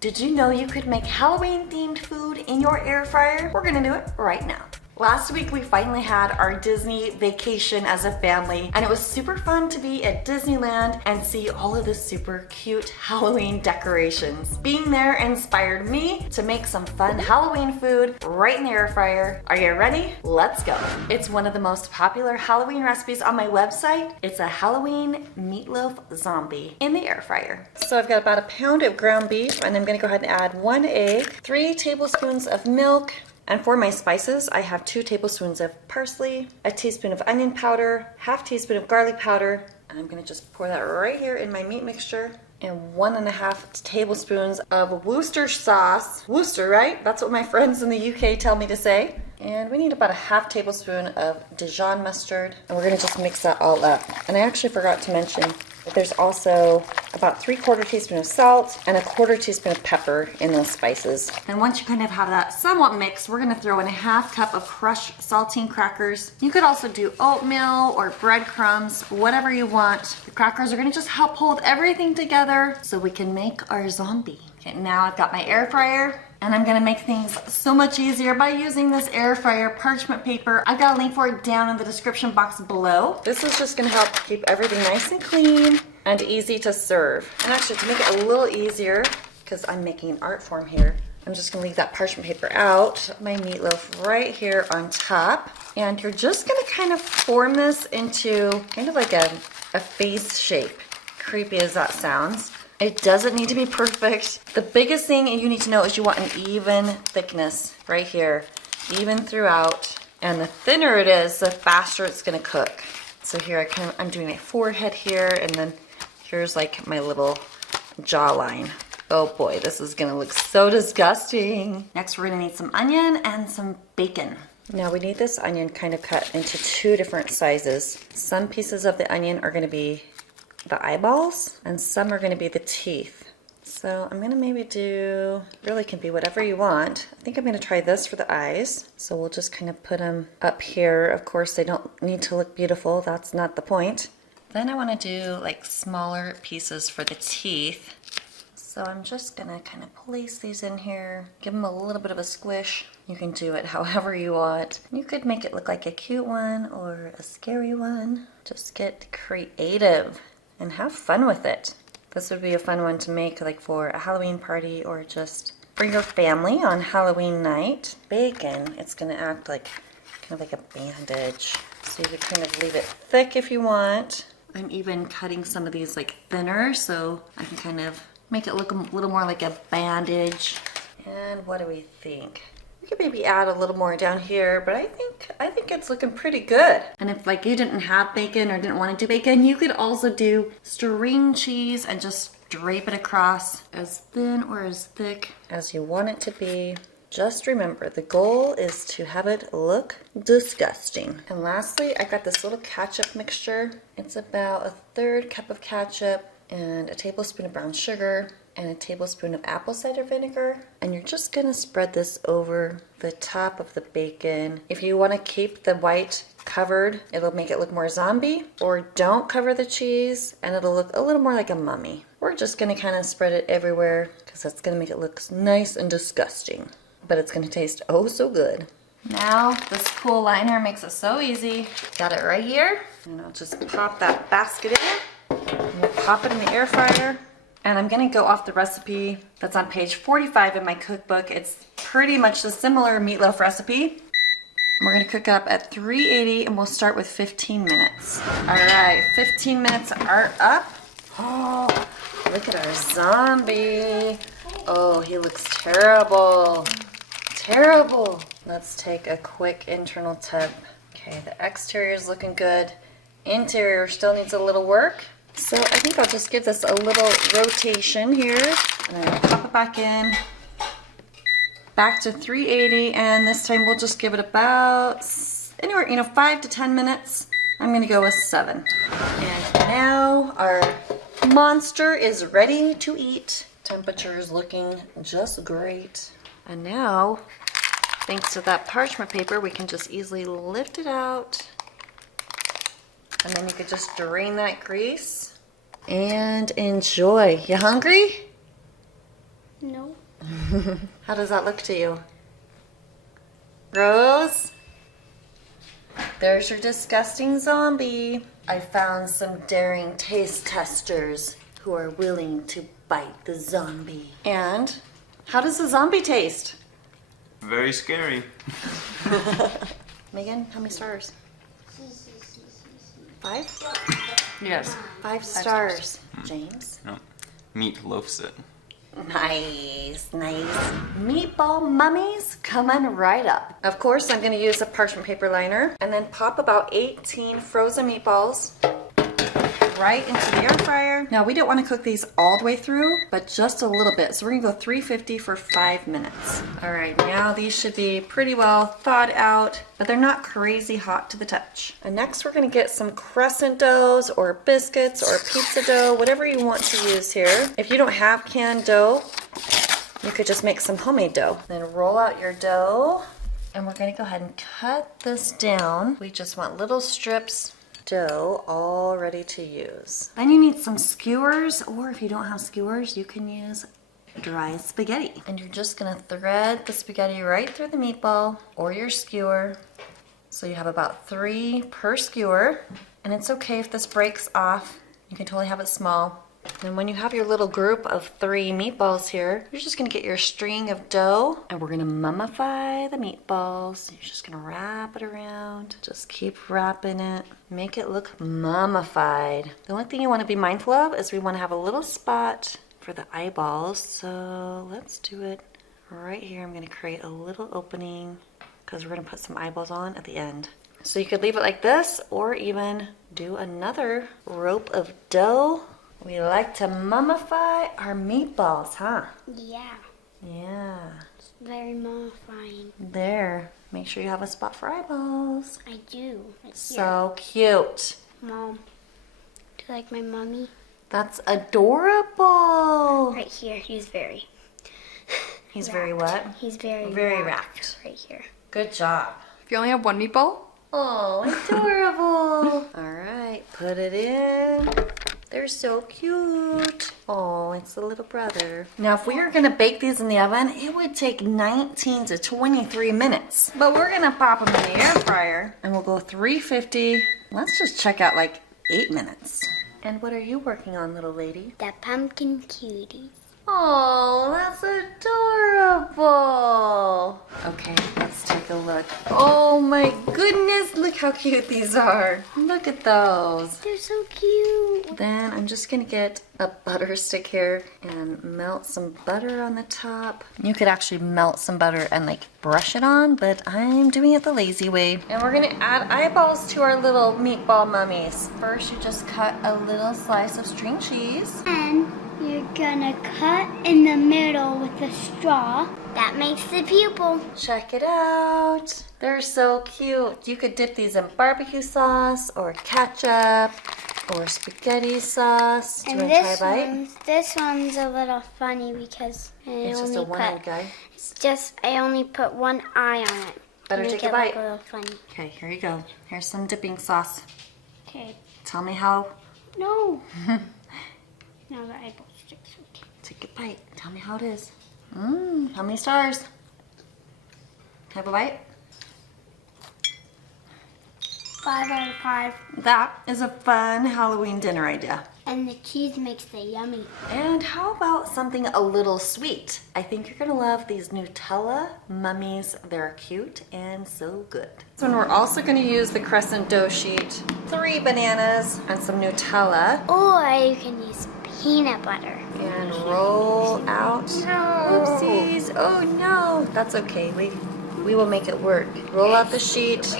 Did you know you could make Halloween themed food in your air fryer? We're gonna do it right now. Last week we finally had our Disney vacation as a family, and it was super fun to be at Disneyland and see all of the super cute Halloween decorations. Being there inspired me to make some fun Halloween food right in the air fryer. Are you ready? Let's go. It's one of the most popular Halloween recipes on my website. It's a Halloween Meatloaf Zombie in the air fryer. So I've got about a pound of ground beef, and I'm gonna go ahead and add 1 egg, 3 tablespoons of milk, and for my spices, I have 2 tablespoons of parsley, a teaspoon of onion powder, half teaspoon of garlic powder, and I'm gonna just pour that right here in my meat mixture, and 1.5 tablespoons of Worcester sauce. Worcester, right? That's what my friends in the UK tell me to say. And we need about a half tablespoon of Dijon mustard, and we're gonna just mix that all up. And I actually forgot to mention that there's also about 3/4 teaspoon of salt and 1/4 teaspoon of pepper in those spices. And once you kind of have that somewhat mixed, we're gonna throw in a 1/2 cup of crushed saltine crackers. You could also do oatmeal or breadcrumbs, whatever you want. The crackers are gonna just help hold everything together so we can make our zombie. Okay, now I've got my air fryer, and I'm gonna make things so much easier by using this air fryer parchment paper. I've got a link for it down in the description box below. This is just gonna help keep everything nice and clean and easy to serve. And actually, to make it a little easier, because I'm making an art form here, I'm just gonna leave that parchment paper out, my meatloaf right here on top. And you're just gonna kind of form this into kind of like a face shape. Creepy as that sounds. It doesn't need to be perfect. The biggest thing you need to know is you want an even thickness right here, even throughout. And the thinner it is, the faster it's gonna cook. So here I'm doing my forehead here, and then here's like my little jawline. Oh boy, this is gonna look so disgusting. Next, we're gonna need some onion and some bacon. Now we need this onion kind of cut into 2 different sizes. Some pieces of the onion are gonna be the eyeballs, and some are going to be the teeth. So I'm going to maybe do, really can be whatever you want. I think I'm going to try this for the eyes. So we'll just kind of put them up here. Of course, they don't need to look beautiful. That's not the point. Then I want to do like smaller pieces for the teeth. So I'm just going to kind of place these in here, give them a little bit of a squish. You can do it however you want. You could make it look like a cute one or a scary one. Just get creative and have fun with it. This would be a fun one to make like for a Halloween party or just for your family on Halloween night. Bacon, it's gonna act like kind of like a bandage. So you could kind of leave it thick if you want. I'm even cutting some of these like thinner so I can kind of make it look a little more like a bandage. And what do we think? We could maybe add a little more down here, but I think it's looking pretty good. And if like you didn't have bacon or didn't want to do bacon, you could also do string cheese and just drape it across as thin or as thick as you want it to be. Just remember, the goal is to have it look disgusting. And lastly, I got this little ketchup mixture. It's about 1/3 cup of ketchup and a tablespoon of brown sugar and a tablespoon of apple cider vinegar. And you're just gonna spread this over the top of the bacon. If you wanna keep the white covered, it'll make it look more zombie, or don't cover the cheese and it'll look a little more like a mummy. We're just gonna kind of spread it everywhere because that's gonna make it look nice and disgusting, but it's gonna taste oh so good. Now, this cool liner makes it so easy. Got it right here, and I'll just pop that basket in. And we'll pop it in the air fryer. And I'm gonna go off the recipe that's on page 45 in my cookbook. It's pretty much a similar meatloaf recipe. We're gonna cook up at 380 and we'll start with 15 minutes. All right, 15 minutes are up. Oh, look at our zombie. Oh, he looks terrible. Terrible. Let's take a quick internal tip. Okay, the exterior is looking good. Interior still needs a little work. So I think I'll just give this a little rotation here, and then pop it back in, back to 380, and this time we'll just give it about anywhere, 5 to 10 minutes. I'm gonna go with 7. And now our monster is ready to eat. Temperature is looking just great. And now, thanks to that parchment paper, we can just easily lift it out. And then you could just drain that grease and enjoy. You hungry? No. How does that look to you? Rose? There's your disgusting zombie. I found some daring taste testers who are willing to bite the zombie. And how does the zombie taste? Very scary. Megan, how many stars? 5? Yes. 5 stars. James? No. Meatloafs it. Nice, nice. Meatball Mummies coming right up. Of course, I'm going to use a parchment paper liner and then pop about 18 frozen meatballs right into the air fryer. Now, we don't want to cook these all the way through, but just a little bit. So we're going to go 350 for 5 minutes. All right, now these should be pretty well thawed out, but they're not crazy hot to the touch. And next we're going to get some crescent doughs or biscuits or pizza dough, whatever you want to use here. If you don't have canned dough, you could just make some homemade dough. Then roll out your dough, and we're going to go ahead and cut this down. We just want little strips dough all ready to use. Then you need some skewers, or if you don't have skewers, you can use dry spaghetti. And you're just gonna thread the spaghetti right through the meatball or your skewer. So you have about 3 per skewer. And it's okay if this breaks off. You can totally have it small. And when you have your little group of 3 meatballs here, you're just gonna get your string of dough and we're gonna mummify the meatballs. You're just gonna wrap it around. Just keep wrapping it. Make it look mummified. The only thing you wanna be mindful of is we wanna have a little spot for the eyeballs. So let's do it right here. I'm gonna create a little opening because we're gonna put some eyeballs on at the end. So you could leave it like this or even do another rope of dough. We like to mummify our meatballs, huh? Yeah. Yeah. It's very mummifying. There. Make sure you have a spot for eyeballs. I do. Right So cute. here. Mom, do you like my mummy? That's adorable. Right here. He's very. He's wrapped. very what? He's very. Very wrapped. Right here. Good job. If you only have 1 meatball, Oh, adorable. All right, put it in. They're so cute. Oh, it's the little brother. Now, if we were gonna bake these in the oven, it would take 19 to 23 minutes. But we're gonna pop them in the air fryer and we'll go 350. Let's just check out like 8 minutes. And what are you working on, little lady? The pumpkin cuties. Oh, that's adorable. Okay, let's take a look. Oh my goodness, look how cute these are. Look at those. They're so cute. Then I'm just gonna get a butter stick here and melt some butter on the top. You could actually melt some butter and like brush it on, but I'm doing it the lazy way. And we're gonna add eyeballs to our little meatball mummies. First, you just cut a little slice of string cheese. And you're gonna cut in the middle with a straw. That makes the pupil. Check it out. They're so cute. You could dip these in barbecue sauce or ketchup or spaghetti sauce. Do you And want to try a bite? this one's a little funny because It's just a one-eyed guy. It's just I only put one eye on it. Better Make take it a bite. look a little funny. Okay, here you go. Here's some dipping sauce. Okay. Tell me how. No. Now the eyeball sticks. Okay. Take a bite. Tell me how it is. How many stars? Have a bite? 5 out of 5. That is a fun Halloween dinner idea. And the cheese makes it yummy. And how about something a little sweet? I think you're gonna love these Nutella Mummies. They're cute and so good. So and we're also gonna use the crescent dough sheet, 3 bananas and some Nutella, Or you can use peanut butter. and roll out. No. Oopsies, oh no. That's okay, we will make it work. Roll out the sheet.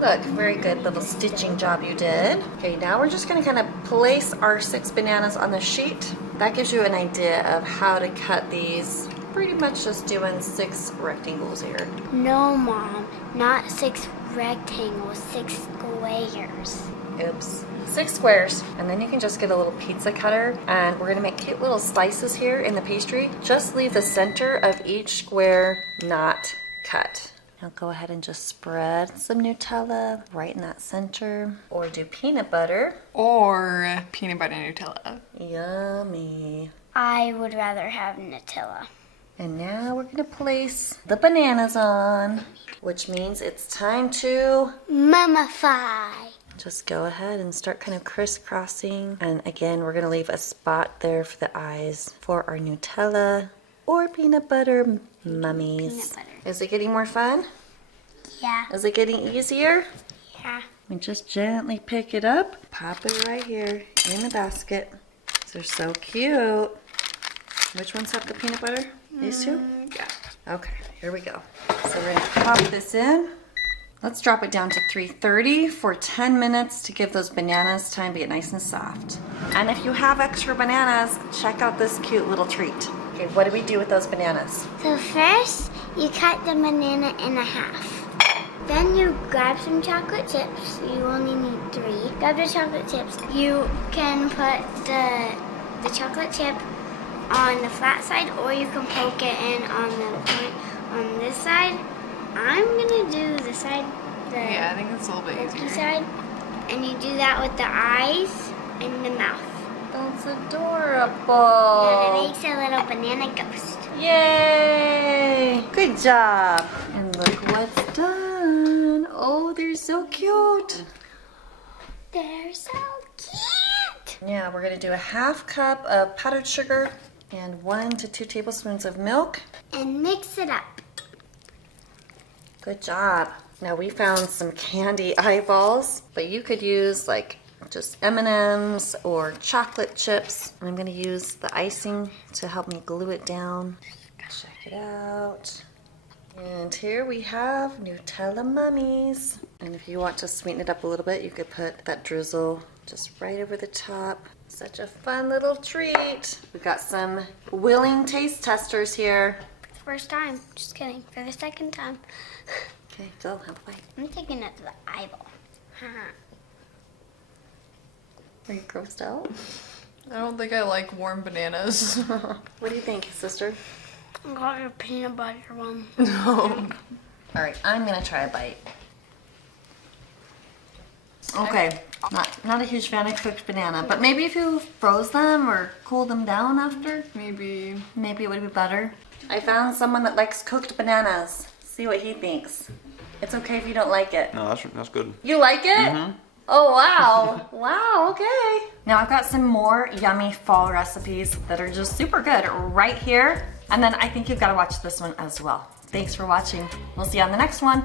Look, very good little stitching job you did. Okay, now we're just gonna kind of place our 6 bananas on the sheet. That gives you an idea of how to cut these. Pretty much just doing 6 rectangles here. No, Mom. Not 6 rectangles, 6 squares. Oops. 6 squares. And then you can just get a little pizza cutter and we're gonna make cute little slices here in the pastry. Just leave the center of each square not cut. Now go ahead and just spread some Nutella right in that center. Or do peanut butter. or peanut butter Nutella. Yummy. I would rather have Nutella. And now we're gonna place the bananas on, which means it's time to Mummify. just go ahead and start kind of crisscrossing. And again, we're gonna leave a spot there for the eyes for our Nutella or peanut butter mummies. Peanut butter. Is it getting more fun? Yeah. Is it getting easier? Yeah. And just gently pick it up, pop it right here in the basket. They're so cute. Which ones have the peanut butter? These two? Yeah. Okay, here we go. So we're gonna pop this in. Let's drop it down to 330 for 10 minutes to give those bananas time to get nice and soft. And if you have extra bananas, check out this cute little treat. Okay, what do we do with those bananas? So first, you cut the banana in half. Then you grab some chocolate chips. You only need 3. Grab the chocolate chips. You can put the chocolate chip on the flat side, or you can poke it in on the point on this side. I'm gonna do the side, Yeah, I think it's a little bit pokey easier. side, and you do that with the eyes and the mouth. That's And adorable. it makes a little banana ghost. Yay! Good job. And look what's done. Oh, they're so cute. They're so cute. Yeah, we're gonna do a 1/2 cup of powdered sugar and 1 to 2 tablespoons of milk. And mix it up. Good job. Now we found some candy eyeballs, but you could use like just M&Ms or chocolate chips. I'm gonna use the icing to help me glue it down. Check it out. And here we have Nutella Mummies. And if you want to sweeten it up a little bit, you could put that drizzle just right over the top. Such a fun little treat. We've got some willing taste testers here. First time. Just kidding. For the second time. Okay, go, have a bite. I'm taking it to the eyeball. Are you grossed out? I don't think I like warm bananas. What do you think, sister? I got your peanut butter one. No. All right, I'm gonna try a bite. Okay, not a huge fan of cooked banana, but maybe if you froze them or cooled them down after, Maybe. maybe it would be better. I found someone that likes cooked bananas. See what he thinks. It's okay if you don't like it. No, that's good. You like it? Oh, wow. Wow, okay. Now I've got some more yummy fall recipes that are just super good right here. And then I think you've got to watch this one as well. Thanks for watching. We'll see you on the next one.